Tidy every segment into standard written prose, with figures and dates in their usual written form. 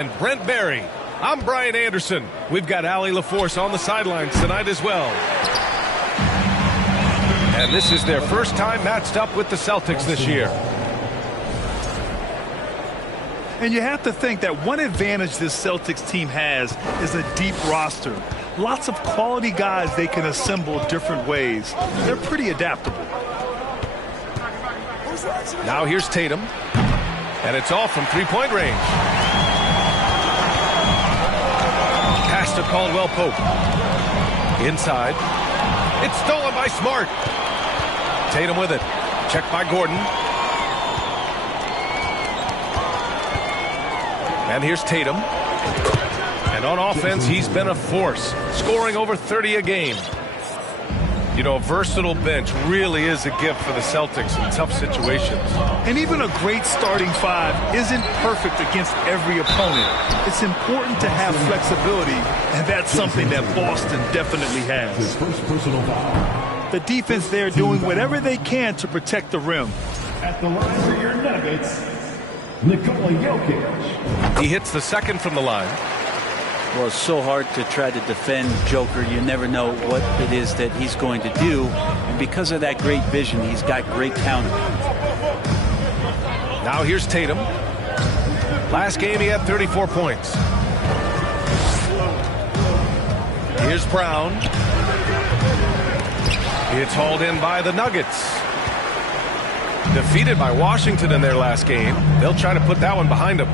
And Brent Barry. I'm Brian Anderson. We've got Allie LaForce on the sidelines tonight as well. And this is their first time matched up with the Celtics this year. And you have to think that one advantage this Celtics team has is a deep roster. Lots of quality guys they can assemble different ways. They're pretty adaptable. Now here's Tatum. And it's all from three-point range. Pass to Caldwell Pope. Inside. It's stolen by Smart. Tatum with it. Checked by Gordon. And here's Tatum. And on offense, he's been a force, scoring over 30 a game. You know, a versatile bench really is a gift for the Celtics in tough situations. And even a great starting five isn't perfect against every opponent. It's important to have flexibility, and that's something that Boston definitely has. His first personal foul. The defense there doing whatever they can to protect the rim. At the line for your Nuggets, Nikola Jokic. He hits the second from the line. Well, it's so hard to try to defend Joker. You never know what it is that he's going to do. And because of that great vision, he's got great counter. Now here's Tatum. Last game he had 34 points. Here's Brown. It's hauled in by the Nuggets. Defeated by Washington in their last game. They'll try to put that one behind them.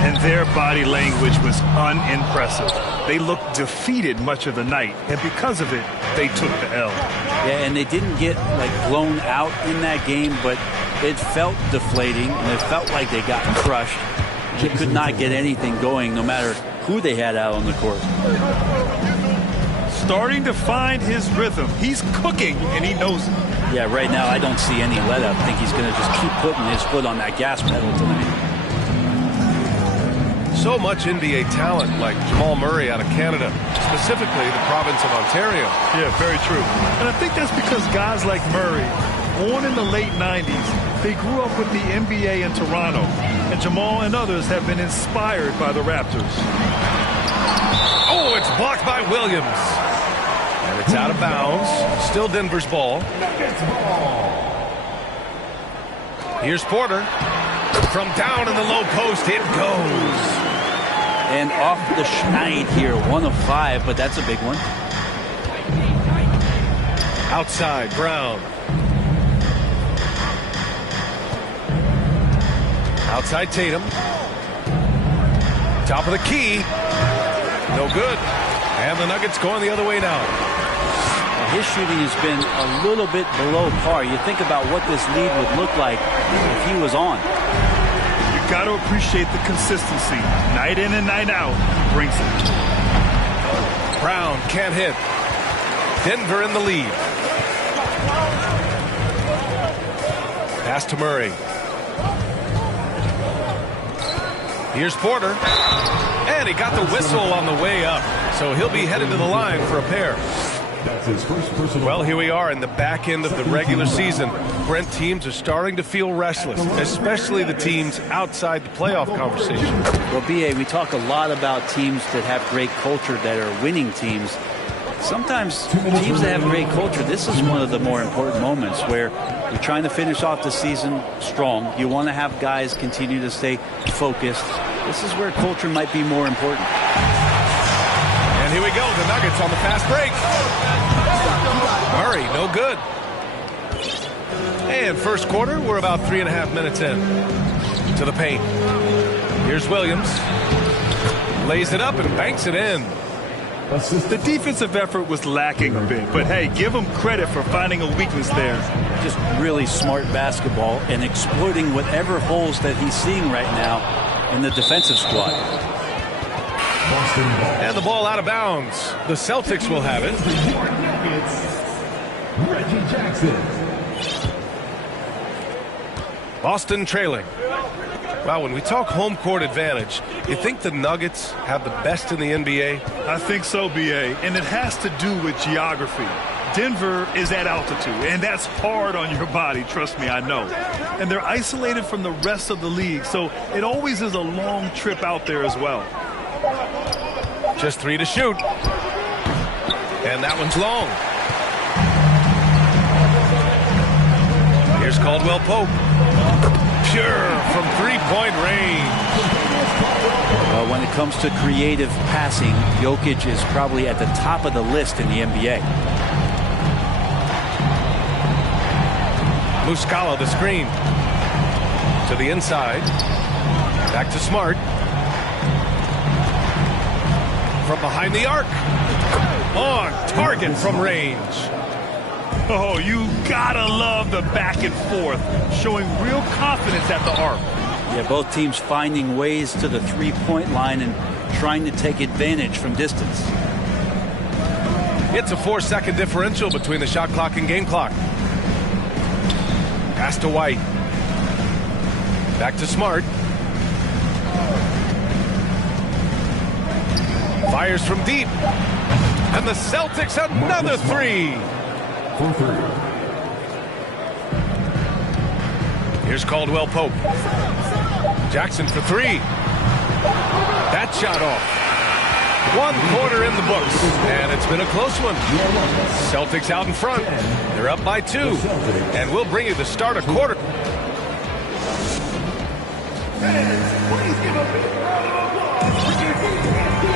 And their body language was unimpressive. They looked defeated much of the night, and because of it, they took the L. Yeah, and they didn't get like blown out in that game, but it felt deflating, and it felt like they got crushed. They could not get anything going, no matter who they had out on the court. Starting to find his rhythm. He's cooking, and he knows it. Yeah, right now I don't see any let-up. I think he's going to just keep putting his foot on that gas pedal tonight. So much NBA talent like Jamal Murray out of Canada, specifically the province of Ontario. Yeah, very true. And I think that's because guys like Murray, born in the late 90s, they grew up with the NBA in Toronto. And Jamal and others have been inspired by the Raptors. Oh, it's blocked by Williams. And it's out of bounds. Still Denver's ball. Here's Porter. From down in the low post, it goes. And off the schneid here, 1 of 5, but that's a big one. Outside, Brown. Outside, Tatum. Top of the key. No good. And the Nuggets going the other way now. His shooting has been a little bit below par. You think about what this lead would look like if he was on. You got to appreciate the consistency. Night in and night out, he brings it. Brown can't hit. Denver in the lead. Pass to Murray. Here's Porter. And he got the whistle on the way up. So he'll be headed to the line for a pair. That's his first personal. Well, here we are in the back end of the regular season. Brent, teams are starting to feel restless, especially the teams outside the playoff conversation. Well, B.A., we talk a lot about teams that have great culture, that are winning teams. Sometimes teams that have great culture, this is one of the more important moments where you're trying to finish off the season strong. You want to have guys continue to stay focused. This is where culture might be more important. And here we go, the Nuggets on the fast break. Murray, no good. And first quarter, we're about 3.5 minutes in to the paint. Here's Williams. Lays it up and banks it in. The defensive effort was lacking a bit, but hey, give him credit for finding a weakness there. Just really smart basketball and exploiting whatever holes that he's seeing right now in the defensive squad. And the ball out of bounds. The Celtics will have it. Reggie Jackson. Boston trailing. Wow, when we talk home court advantage, you think the Nuggets have the best in the NBA? I think so, B.A., and it has to do with geography. Denver is at altitude, and that's hard on your body, trust me, I know. And they're isolated from the rest of the league, so it always is a long trip out there as well. Just 3 to shoot. And that one's long. Here's Caldwell Pope. Pure from three-point range. When it comes to creative passing, Jokic is probably at the top of the list in the NBA. Muscala, the screen. To the inside. Back to Smart. From behind the arc. On target from range. Oh, you gotta love the back and forth, showing real confidence at the arc. Yeah, both teams finding ways to the three-point line and trying to take advantage from distance. It's a 4-second differential between the shot clock and game clock. Pass to White. Back to Smart. Fires from deep. And the Celtics another three. Here's Caldwell Pope. Jackson for three. That shot off. 1 quarter in the books, and it's been a close one. Celtics out in front. They're up by 2, and we'll bring you the start of quarter.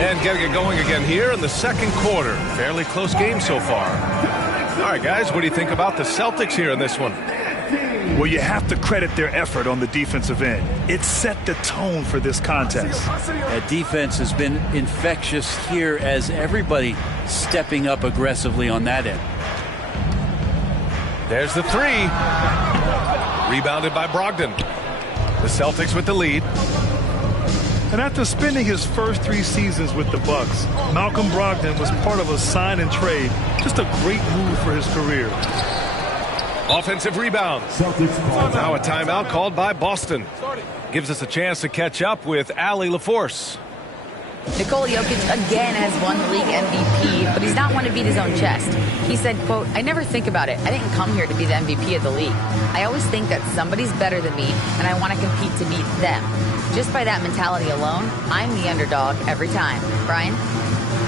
And getting it going again here in the second quarter. Fairly close game so far. All right, guys, what do you think about the Celtics here in this one? Well, you have to credit their effort on the defensive end. It set the tone for this contest. That defense has been infectious here as everybody stepping up aggressively on that end. There's the three. Rebounded by Brogdon. The Celtics with the lead. And after spending his first 3 seasons with the Bucks, Malcolm Brogdon was part of a sign and trade. Just a great move for his career. Offensive rebound. Now a timeout called by Boston. Gives us a chance to catch up with Allie LaForce. Nikola Jokic again has won the league MVP, but he's not one to beat his own chest. He said, quote, "I never think about it. I didn't come here to be the MVP of the league. I always think that somebody's better than me, and I want to compete to beat them. Just by that mentality alone, I'm the underdog every time." Brian?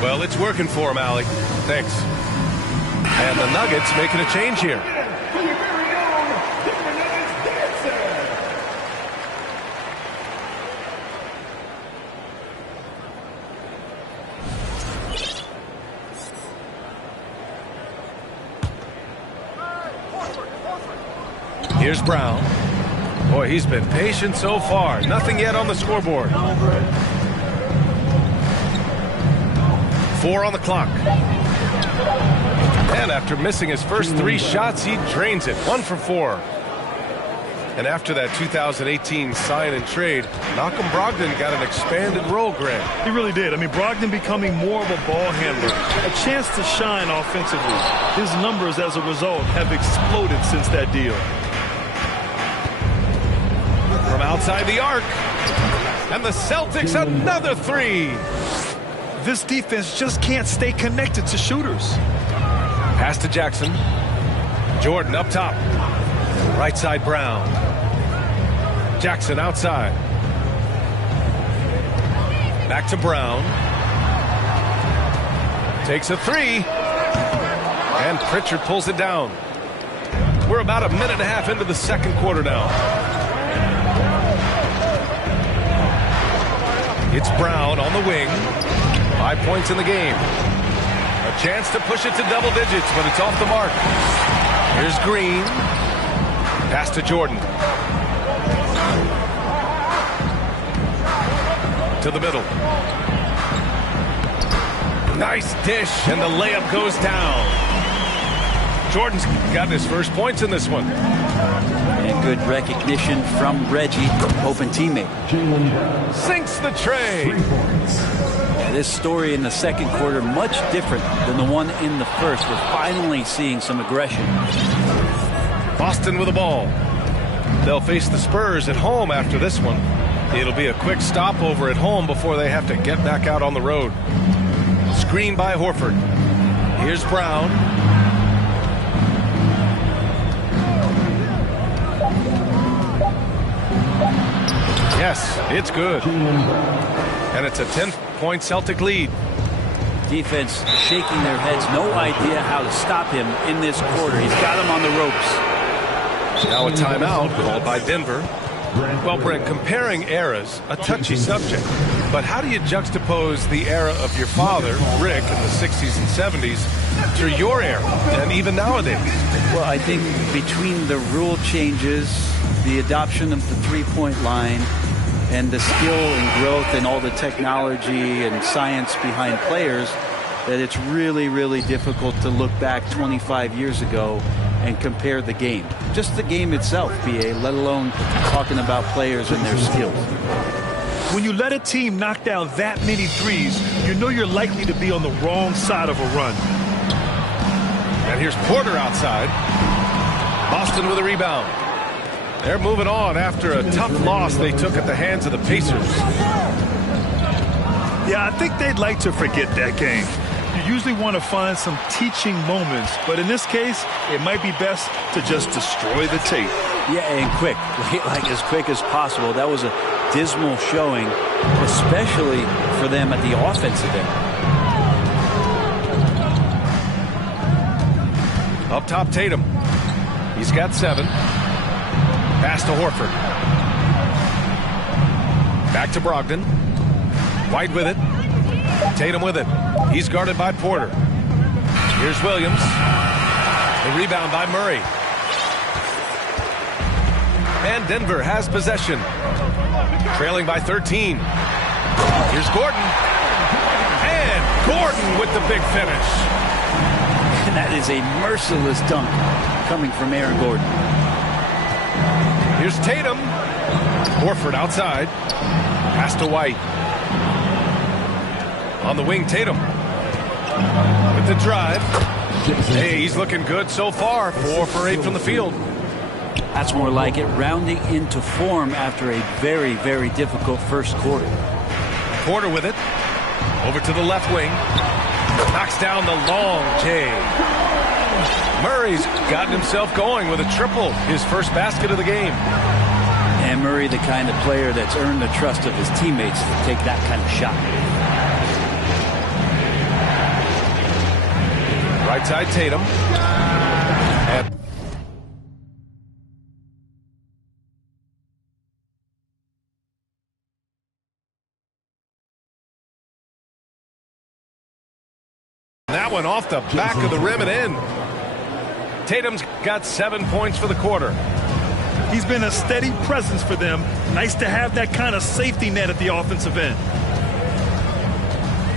Well, it's working for him, Allie. Thanks. And the Nuggets making a change here. Here's Brown. Boy, he's been patient so far. Nothing yet on the scoreboard. 4 on the clock. And after missing his first 3 shots, he drains it. 1 for 4. And after that 2018 sign and trade, Malcolm Brogdon got an expanded role, Grant. He really did. I mean, Brogdon becoming more of a ball handler, a chance to shine offensively. His numbers as a result have exploded since that deal. From outside the arc. And the Celtics another 3. This defense just can't stay connected to shooters. Pass to Jackson. Jordan up top. Right side Brown. Jackson outside. Back to Brown. Takes a 3. And Pritchard pulls it down. We're about a minute and a half into the second quarter now. It's Brown on the wing. 5 points in the game. A chance to push it to double digits, but it's off the mark. Here's Green. Pass to Jordan. To the middle. Nice dish, and the layup goes down. Jordan's got his first points in this one. And good recognition from Reggie, open teammate. Sinks the tray. Yeah, this story in the second quarter much different than the one in the first. We're finally seeing some aggression. Boston with the ball. They'll face the Spurs at home after this one. It'll be a quick stopover at home before they have to get back out on the road. Screen by Horford. Here's Brown. Yes, it's good. And it's a 10-point Celtic lead. Defense shaking their heads. No idea how to stop him in this quarter. He's got him on the ropes. Now a timeout called by Denver. Well, Brent, comparing eras, a touchy subject. But how do you juxtapose the era of your father, Rick, in the 60s and 70s to your era, and even nowadays? Well, I think between the rule changes, the adoption of the three-point line, and the skill and growth and all the technology and science behind players, that it's really, really difficult to look back 25 years ago and compare the game. Just the game itself, BA, let alone talking about players and their skills. When you let a team knock down that many threes, you know you're likely to be on the wrong side of a run. And here's Porter outside. Boston with a rebound. They're moving on after a tough loss they took at the hands of the Pacers. Yeah, I think they'd like to forget that game. You usually want to find some teaching moments, but in this case, it might be best to just destroy the tape. Yeah, and quick, like as quick as possible. That was a dismal showing, especially for them at the offensive end. Up top, Tatum. He's got 7. Pass to Horford. Back to Brogdon. White with it. Tatum with it. He's guarded by Porter. Here's Williams. The rebound by Murray. And Denver has possession. Trailing by 13. Here's Gordon. And Gordon with the big finish. And that is a merciless dunk coming from Aaron Gordon. Here's Tatum. Horford outside. Pass to White. On the wing, Tatum. With the drive. Hey, he's looking good so far. 4 for 8 from the field. That's more like it. Rounding into form after a very, very difficult first quarter. Porter with it. Over to the left wing. Knocks down the long J. Murray's gotten himself going with a triple. His first basket of the game. And Murray, the kind of player that's earned the trust of his teammates to take that kind of shot. Right side, Tatum. And that one off the back of the rim and in. Tatum's got 7 points for the quarter. He's been a steady presence for them. Nice to have that kind of safety net at the offensive end.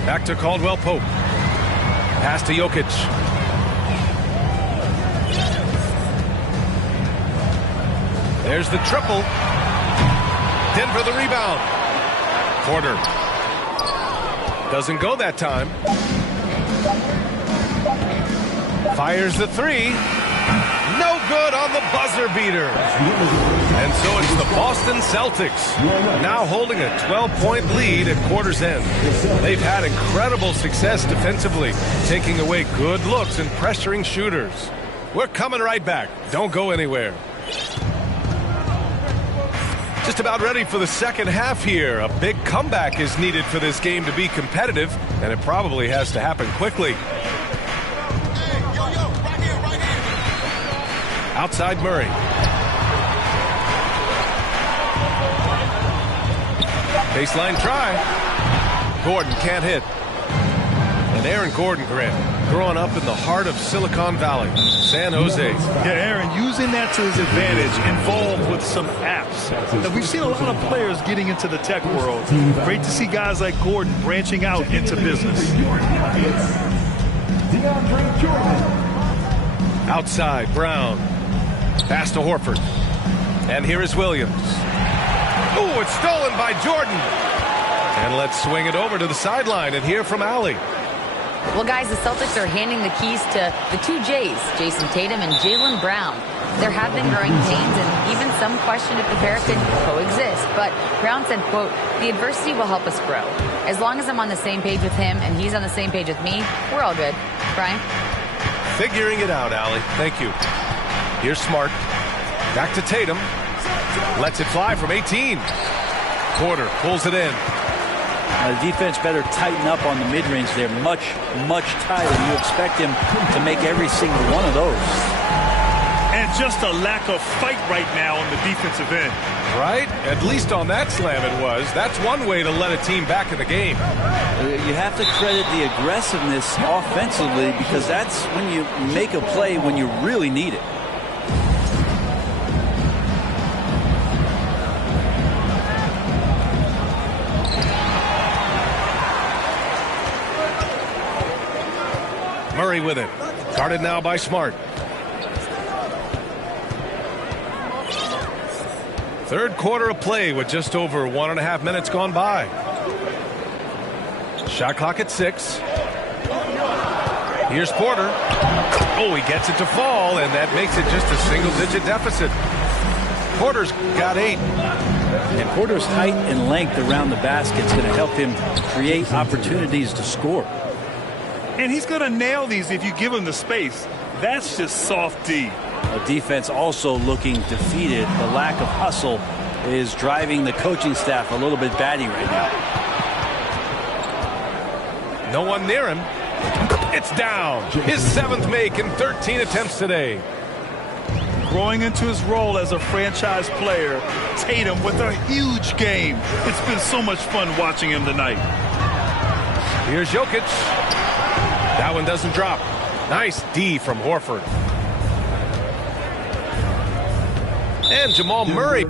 Back to Caldwell Pope. Pass to Jokic. There's the triple. Denver the rebound. Porter. Doesn't go that time. Fires the 3. No good on the buzzer beater. And so it's the Boston Celtics now holding a 12-point lead at quarter's end. They've had incredible success defensively, taking away good looks and pressuring shooters. We're coming right back. Don't go anywhere. Just about ready for the second half here. A big comeback is needed for this game to be competitive, and it probably has to happen quickly. Outside Murray. Baseline try. Gordon can't hit. And Aaron Gordon, Grant, growing up in the heart of Silicon Valley, San Jose. Yeah, Aaron, using that to his advantage, involved with some apps. Now, we've seen a lot of players getting into the tech world. Great to see guys like Gordon branching out into business. Outside, Brown. Pass to Horford. And here is Williams. Ooh, it's stolen by Jordan. And let's swing it over to the sideline and hear from Allie. Well, guys, the Celtics are handing the keys to the 2 J's, Jason Tatum and Jaylen Brown. There have been growing pains and even some question if the pair could coexist. But Brown said, quote, "The adversity will help us grow. As long as I'm on the same page with him and he's on the same page with me, we're all good." Brian? Figuring it out, Allie. Thank you. Here's Smart. Back to Tatum. Lets it fly from 18. Porter pulls it in. The defense better tighten up on the mid-range. They're much, much tighter. You expect him to make every single one of those. And just a lack of fight right now on the defensive end. Right? At least on that slam it was. That's one way to let a team back in the game. You have to credit the aggressiveness offensively, because that's when you make a play when you really need it. Murray with it. Guarded now by Smart. Third quarter of play with just over 1.5 minutes gone by. Shot clock at 6. Here's Porter. Oh, he gets it to fall, and that makes it just a single-digit deficit. Porter's got 8. And Porter's height and length around the basket is going to help him create opportunities to score. And he's going to nail these if you give him the space. That's just soft D. A defense also looking defeated. The lack of hustle is driving the coaching staff a little bit batty right now. No one near him. It's down. His 7th make in 13 attempts today. Growing into his role as a franchise player, Tatum with a huge game. It's been so much fun watching him tonight. Here's Jokic. That one doesn't drop. Nice D from Horford. And Jamal Murray